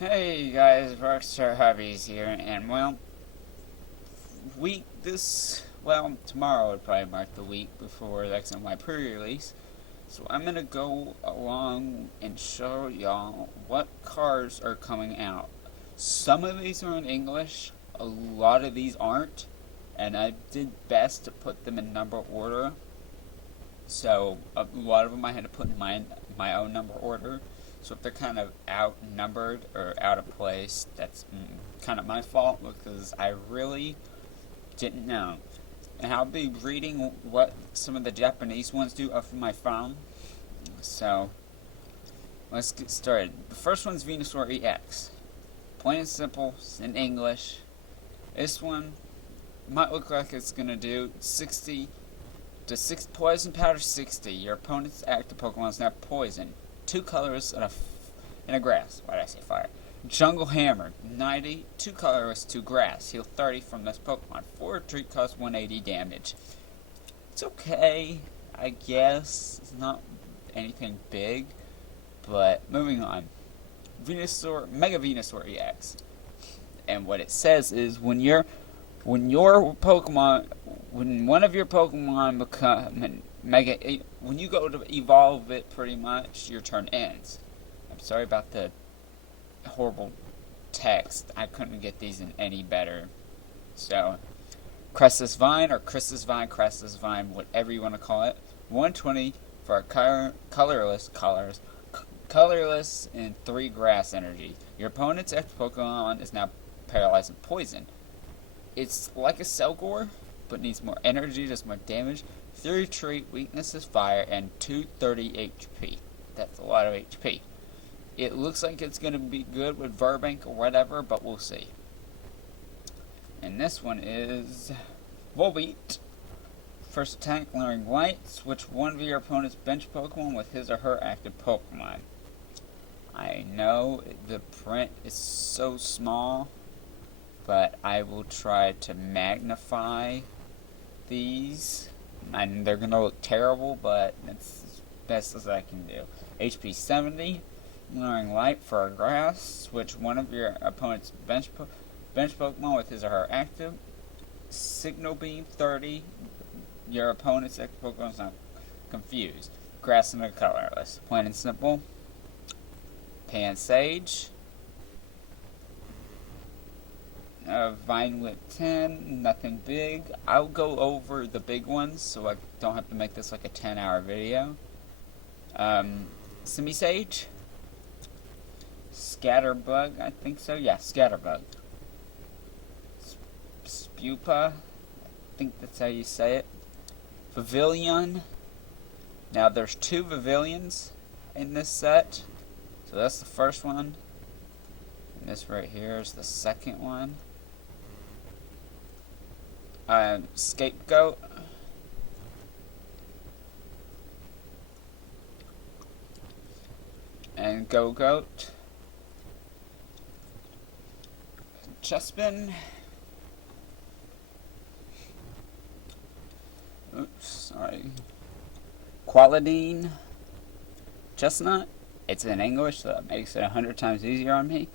Hey guys, Rockstar Hobbies here, and tomorrow would probably mark the week before that's on my pre-release. So I'm gonna go along and show y'all what cars are coming out. Some of these are in English, a lot of these aren't, and I did best to put them in number order. So a lot of them I had to put in my own number order. So if they're kind of outnumbered or out of place, that's kind of my fault because I really didn't know. And I'll be reading what some of the Japanese ones do off of my phone. So let's get started. The first one's Venusaur EX. Plain and simple, it's in English. This one might look like it's gonna do 60 to 6 poison powder 60. Your opponent's active Pokemon is now poison. 2 colors and a grass. Why did I say fire? Jungle Hammer, 90. 2 colors, 2 grass. Heal 30 from this Pokemon. 4 retreat costs 180 damage. It's okay, I guess. It's not anything big. But moving on. Venusaur, Mega Venusaur EX. And what it says is when one of your Pokemon become Mega, when you go to evolve it, pretty much your turn ends. I'm sorry about the horrible text. I couldn't get these in any better. So, Crestus Vine or Crestus Vine, whatever you want to call it. 120 for a colorless and 3 grass energy. Your opponent's active Pokemon is now paralyzed and poisoned. It's like a Selgor, but needs more energy, does more damage. 3 retreat, weakness is fire, and 230 HP. That's a lot of HP. It looks like it's going to be good with Verbank or whatever, but we'll see. And this one is Volbeat. First attack, Learning Light. Switch one of your opponent's bench Pokemon with his or her active Pokemon. I know the print is so small, but I will try to magnify these. And they're going to look terrible, but it's as best as I can do. HP 70, Learning Light for a grass. Switch one of your opponent's bench Pokemon with his or her active. Signal Beam 30, your opponent's active Pokemon is not confused. Grass and a colorless. Plain and simple. Pansage. Vinelit 10, nothing big. I'll go over the big ones so I don't have to make this like a 10-hour video. Simisage. Scatterbug, I think so. Yeah, Scatterbug. Spupa, I think that's how you say it. Pavilion. Now there's 2 Pavilions in this set. So that's the first one. And this right here is the second one. Scapegoat. And Go-Goat. Chespin. Oops, sorry. Qualidine. Chestnut. It's in English, so that makes it 100 times easier on me.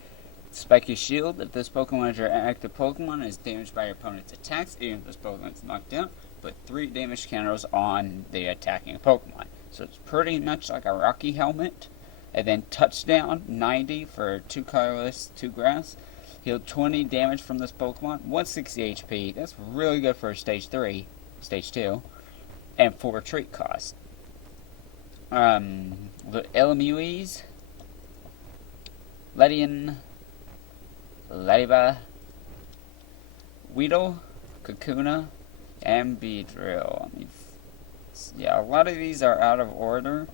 Spiky Shield. If this Pokemon is your active Pokemon and is damaged by your opponent's attacks, even if this Pokemon is knocked out, put 3 damage counters on the attacking Pokemon. So it's pretty much like a Rocky Helmet. And then Touchdown, 90 for 2 colorless, 2 grass. Heal 20 damage from this Pokemon, 160 HP. That's really good for Stage 3, Stage 2. And 4 retreat cost. The Elamues. Ledian. Lediba, Weedle, Kakuna, and Beedrill. Yeah, a lot of these are out of order.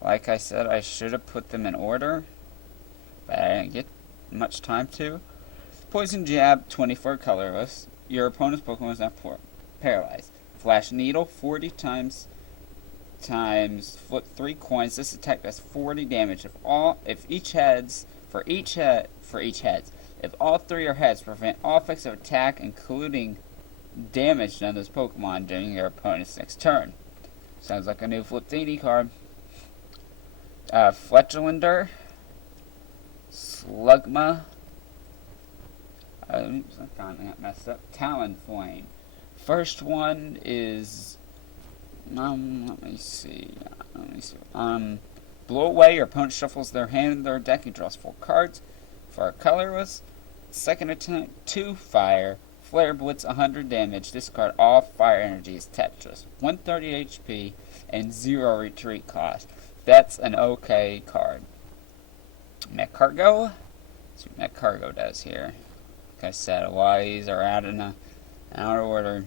Like I said, I should have put them in order, but I didn't get much time to. Poison Jab, 24 colorless. Your opponent's Pokemon is now paralyzed. Flash Needle, 40 times flip 3 coins. This attack does 40 damage. If all 3 are heads, prevent all effects of attack, including damage done to this Pokemon during your opponent's next turn. Sounds like a new Fliptini card. Fletchilander, Slugma. Oops, I kind of got messed up. Talonflame. First one is let me see. Blow away. Your opponent shuffles their hand and their deck. He draws 4 cards. For a colorless. Second attempt, 2 fire. Flare Blitz 100 damage. Discard all fire energies. Tetris. 130 HP and 0 retreat cost. That's an okay card. Mech Cargo. Let's see what Mech Cargo does here. Like I said, a lot of these are out of order.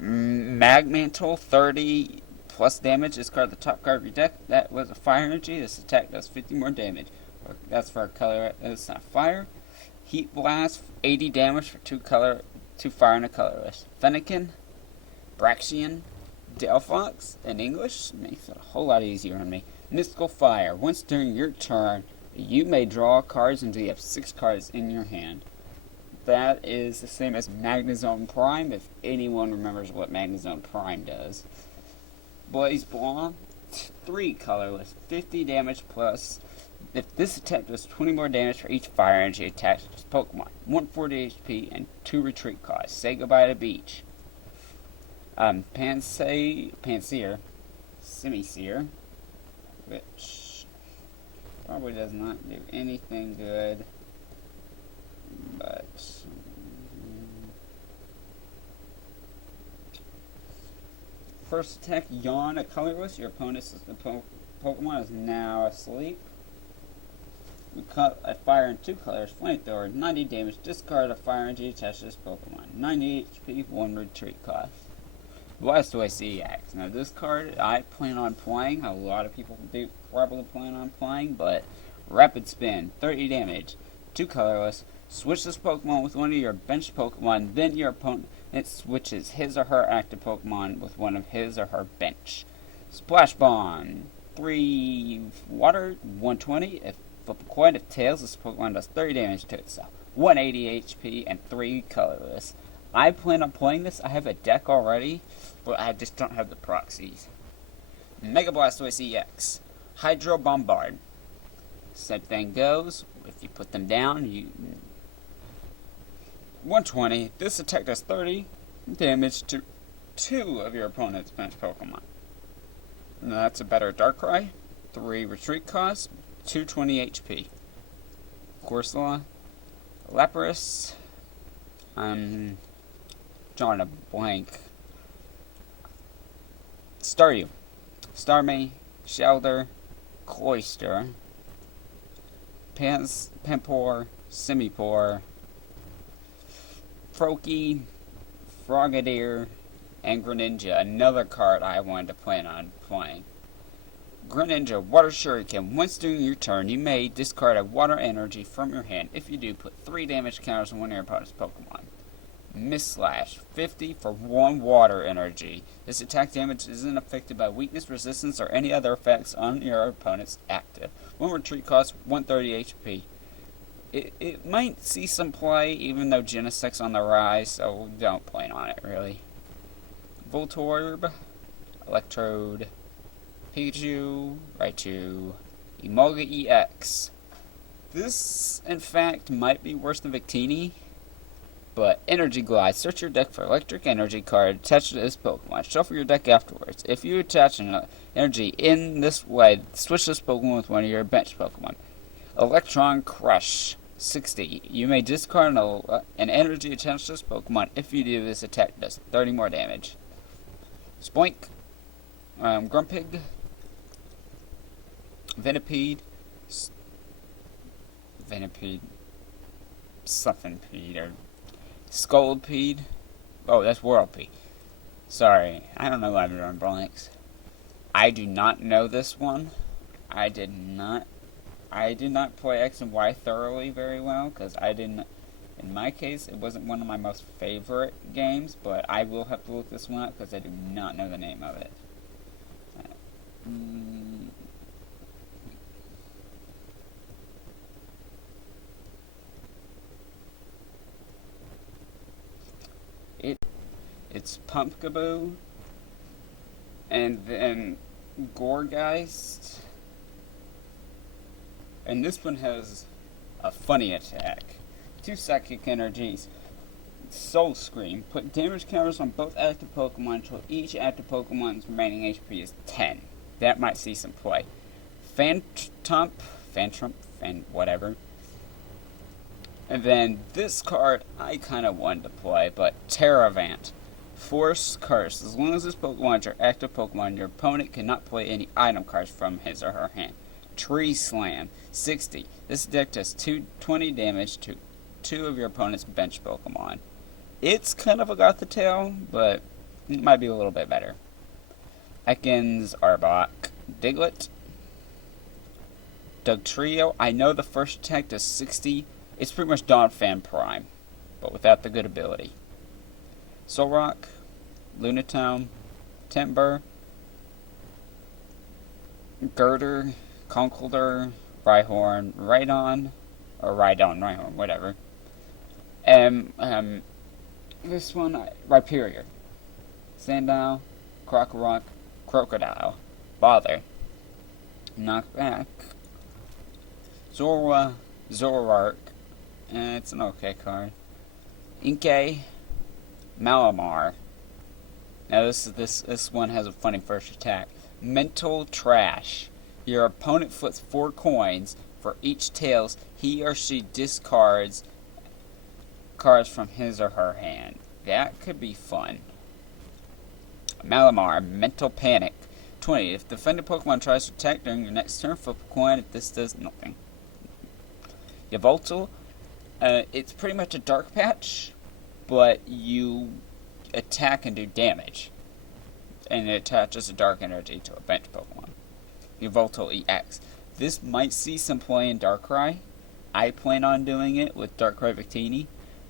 Magmantle, 30 plus damage. Discard the top card of your deck. That was a fire energy. This attack does 50 more damage. That's for a color. It's not fire. Heat Blast, 80 damage for 2 fire and a colorless. Fennekin, Braxian, Delphox in English makes it a whole lot easier on me. Mystical Fire. Once during your turn, you may draw cards until you have 6 cards in your hand. That is the same as Magnezone Prime, if anyone remembers what Magnezone Prime does. Blaze Blanc, 3 colorless, 50 damage plus. If this attack does 20 more damage for each fire energy attached to this Pokemon, 140 HP and 2 retreat costs. Say goodbye to Beach. Pansear, Simisear, which probably does not do anything good, but first attack, Yawn, a colorless. Your opponent's Pokemon is now asleep. We cut a fire in 2 colors, Flamethrower, 90 damage, discard a fire energy attached to this Pokemon. 90 HP, 1 retreat cost. Blastoise EX. Now this card I plan on playing. A lot of people do probably plan on playing, but Rapid Spin, 30 damage, 2 colorless. Switch this Pokemon with one of your bench Pokemon, then your opponent switches his or her active Pokemon with one of his or her bench. Splash Bomb, 3 water, 120. If flip a coin, if tails, this Pokemon does 30 damage to itself. 180 HP and 3 colorless. I plan on playing this. I have a deck already, but I just don't have the proxies. Mega Blastoise EX. Hydro Bombard. Same thing goes. If you put them down, 120. This attack does 30 damage to 2 of your opponent's bench Pokemon. And that's a better Darkrai. 3 retreat costs. 220 HP. Corsola. Lapras. Drawing a blank. Staryu. Starmie. Shelter. Cloyster. Pimpor. Simipour. Froakie. Frogadier. And Greninja. Another card I wanted to plan on playing. Greninja, Water Shuriken. Once during your turn, you may discard a water energy from your hand. If you do, put 3 damage counters on one of your opponent's Pokemon. Misslash, 50 for 1 water energy. This attack damage isn't affected by weakness, resistance, or any other effects on your opponent's active. 1 retreat costs 130 HP. It might see some play, even though Genesec's on the rise, so don't plan on it, really. Voltorb, Electrode, Pikachu, Raichu, Emolga EX. This, in fact, might be worse than Victini, but Energy Glide. Search your deck for electric energy card attached to this Pokemon. Shuffle your deck afterwards. If you attach an energy in this way, switch this Pokemon with one of your bench Pokemon. Electron Crush, 60. You may discard an energy attached to this Pokemon. If you do, this attack does 30 more damage. Spoink, Grumpig, Venipede, Suffenpede, or Scoldpede. Oh, that's Whirlpede. Sorry, I don't know why I'm drawing blanks. I do not know this one. I did not play X and Y thoroughly very well, because I didn't, in my case, it wasn't one of my most favorite games, but I will have to look this one up, because I do not know the name of it. It's Pumpkaboo, and then Gorgeist, and this one has a funny attack. 2 psychic energies. Soul Scream. Put damage counters on both active Pokemon until each active Pokemon's remaining HP is 10. That might see some play. Whatever. And then this card I kind of wanted to play, but Terravant. Force Curse. As long as this Pokemon is your active Pokemon, your opponent cannot play any item cards from his or her hand. Tree Slam. 60. This deck does 20 damage to 2 of your opponent's bench Pokemon. It's kind of a Gothitelle, but it might be a little bit better. Ekans Arbok. Diglett. Dugtrio. I know the first attack does 60. It's pretty much Donphan Prime, but without the good ability. Solrock. Lunatone. Timber. Girder. Conkeldurr. Rhyhorn. Rhydon, whatever. This one, Rhyperior. Sandile. Krokorok. Crocodile. Bother. Knockback. Zorua. Zoroark. It's an okay card. Inkay. Malamar. Now this one has a funny first attack. Mental Trash. Your opponent flips 4 coins. For each tails, he or she discards cards from his or her hand. That could be fun. Malamar. Mental Panic. 20. If the defended Pokemon tries to attack during your next turn, flip a coin. If this does nothing. Yveltal. It's pretty much a Dark Patch, but you attack and do damage. And it attaches a Dark Energy to a bench Pokemon. Yveltal EX. This might see some play in Darkrai. I plan on doing it with Darkrai Victini.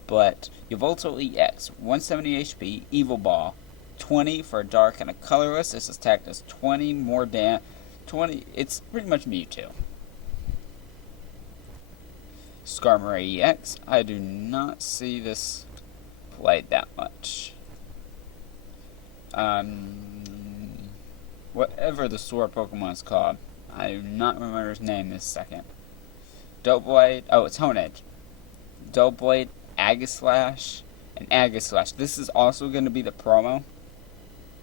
But Yveltal EX. 170 HP. Evil Ball. 20 for a Dark and a Colorless. This attack does 20 more damage. 20. It's pretty much Mewtwo. Skarmory EX. I do not see this played that much. Whatever the Sword Pokemon is called. I do not remember his name this second. Doublade. Oh, it's Honedge. Doublade, Aegislash, and Aegislash. This is also going to be the promo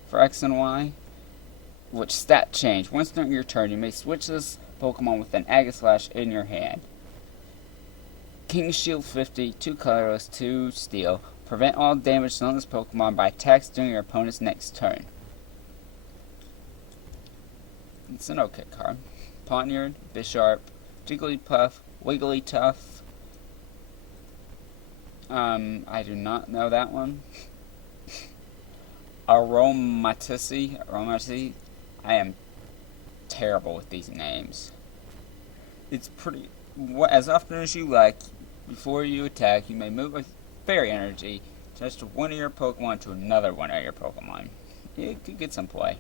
for X and Y. Which stat change. Once during your turn, you may switch this Pokemon with an Aegislash in your hand. King Shield 50, 2 colorless, 2 steel. Prevent all damage on this Pokemon by attacks during your opponent's next turn. It's an okay card. Pawniard, Bisharp, Jigglypuff, Wigglytuff. I do not know that one. Aromatisse. I am terrible with these names. It's pretty. As often as you like, before you attack, you may move a Fairy Energy attached to one of your Pokemon to another one of your Pokemon. It could get some play.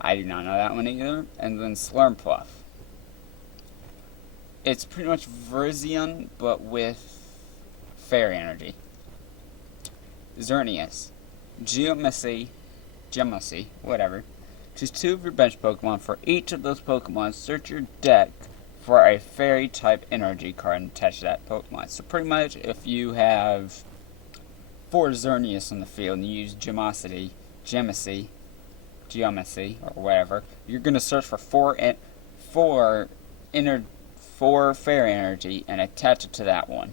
I do not know that one either. And then Slurmpluff. It's pretty much Virizion, but with Fairy Energy. Xerneas. Geomancy, whatever. Choose 2 of your bench Pokemon. For each of those Pokemon, search your deck for a Fairy type energy card and attach that Pokemon. So pretty much if you have 4 Xerneas on the field and you use Geomancy, or whatever, you're going to search for 4 Fairy Energy and attach it to that one.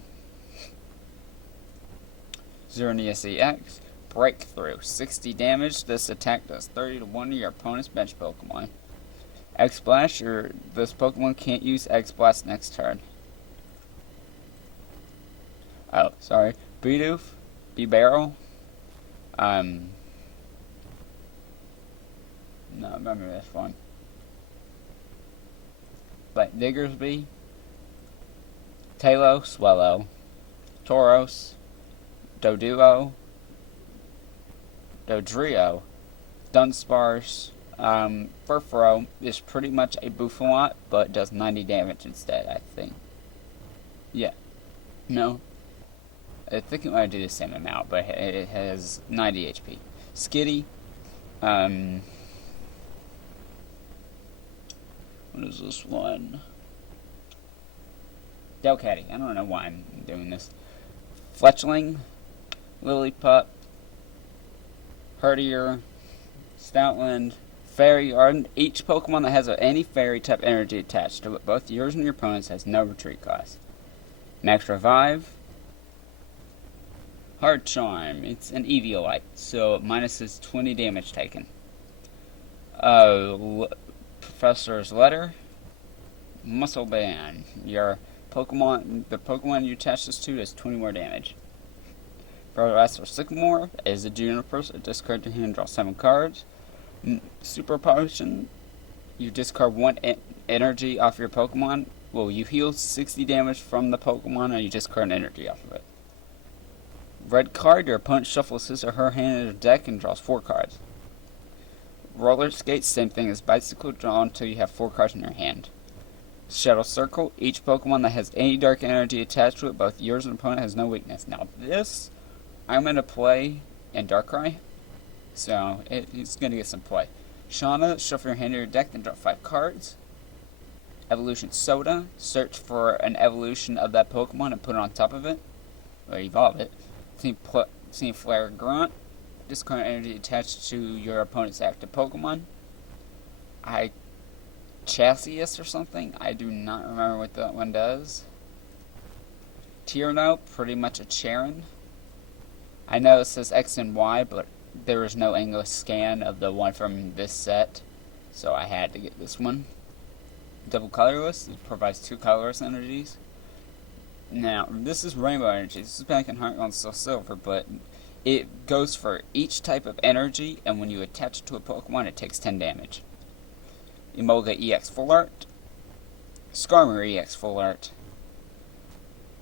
Xerneas EX. Breakthrough. 60 damage. This attack does 30 to 1 of your opponent's bench Pokemon. X-Blast. This Pokemon can't use X-Blast next turn. Oh, sorry. Bidoof. Bibarel. No, remember this one. But Diggersby. Talos. Swellow. Tauros. Doduo. Dodrio, Dunsparce, Furfrou is pretty much a Bouffalot, but does 90 damage instead, I think. Yeah. No. I think it might do the same amount, but it has 90 HP. Skitty, what is this one? Delcatty. I don't know why I'm doing this. Fletchling, Lillipup, Herdier, Stoutland, Fairy. Each Pokemon that has any Fairy type energy attached to it, both yours and your opponent's, has no retreat cost. Max Revive. Hard Charm. It's an Eviolite, so it minuses 20 damage taken. Professor's Letter. Muscle Band. The Pokemon you attach this to does 20 more damage. Professor Sycamore is a Juniper, so discard your hand, draw 7 cards. Super Potion. You discard 1 energy off your Pokemon. Well, you heal 60 damage from the Pokemon, and you discard an energy off of it. Red card, your opponent shuffles his or her hand in their deck and draws 4 cards. Roller Skate, same thing as Bicycle, draw until you have 4 cards in your hand. Shadow Circle, each Pokemon that has any dark energy attached to it, both yours and opponent, has no weakness. Now this, I'm going to play in Darkrai, so it's going to get some play. Shauna, shuffle your hand in your deck and draw 5 cards. Evolution Soda, search for an evolution of that Pokemon and put it on top of it, or evolve it. Team Flare Grunt, discard energy attached to your opponent's active Pokemon. Chaseus or something, I do not remember what that one does. Tierno, pretty much a Charon. I know it says X and Y, but there is no English scan of the one from this set, so I had to get this one. Double Colorless, it provides 2 colorless energies. Now, this is Rainbow Energy. This is back in Heart Gold, Soul Silver, but it goes for each type of energy, and when you attach it to a Pokemon, it takes 10 damage. Emolga EX Full Art, Skarmory EX Full Art,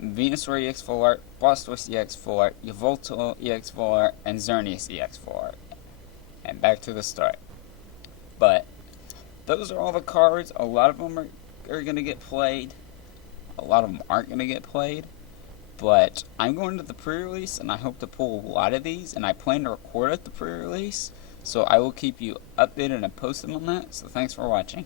Venusaur EX Full Art, Blastoise EX Full Art, Yveltal EX Full Art, and Xerneas EX Full Art. And back to the start. But those are all the cards. A lot of them are going to get played. A lot of them aren't going to get played. But I'm going to the pre-release, and I hope to pull a lot of these, and I plan to record at the pre-release. So I will keep you updated and posted on that. So thanks for watching.